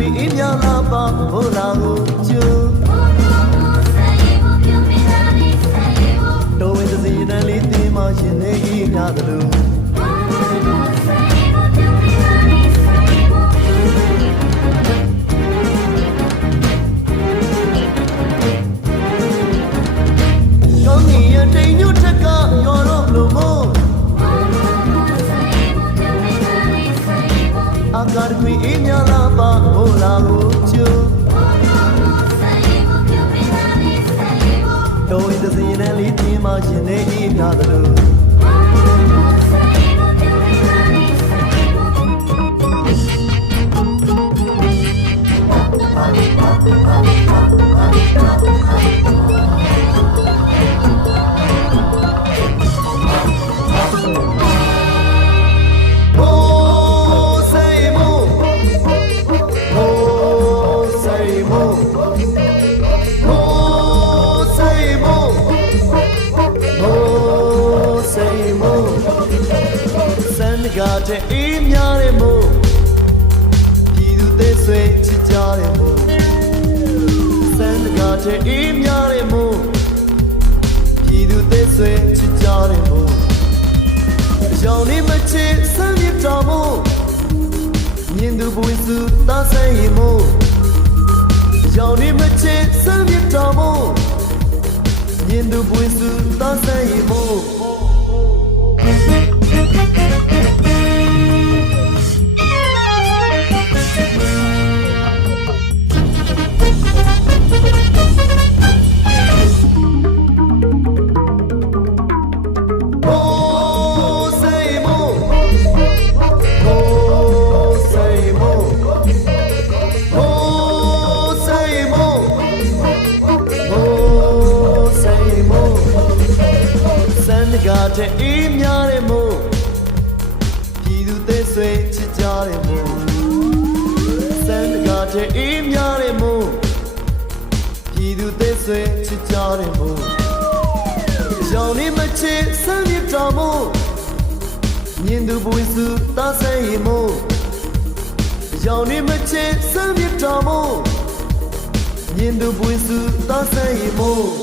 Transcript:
ခွေအေးမြလာပါဟိုလာကိုကျူတော်ဝင်စီနန်လေးတင်းမရှင်နေဤငါသလိုကောင်းကြီးရတိမ်ညွတ်ထက်ကရော်တော့လို့မို့အကားခွေအေးမြလာပါဟိုလာကိုကျူတော်ဝင်စီနန်လေးတင်းမရှင်နေဤငါသလိုကတဲ့အေးများတဲ့မို့ပြည်သူသေးဆွေချစ်ကြတဲ့မို့စံတကားတဲ့အေးများတဲ့မို့ပြည်သူသေးဆွေချစ်ကြတဲ့မို့ရောင်နေမချစ်စမ်းရတော်မို့မြင်သူပွေစုသားဆိုင်ရင်မို့ရောင်နေမချစ်စမ်းရတော်မို့မြင်သူပွေစုသားဆိုင်ရင်မို့တဲ့အေးများတဲ့မို့ပြည်သူသေးဆွေချစ်ကြတဲ့မို့စံတကားတဲ့အေးများတဲ့မို့ပြည်သူသေးဆွေချစ်ကြတဲ့မို့ရောင်နေမချစ်စမ်းရတော်မို့မြင်သူပွေစုသားဆိုင်ရင်မို့ရောင်နေမချစ်စမ်းရတော်မို့မြင်သူပွေစုသားဆိုင်ရင်မို့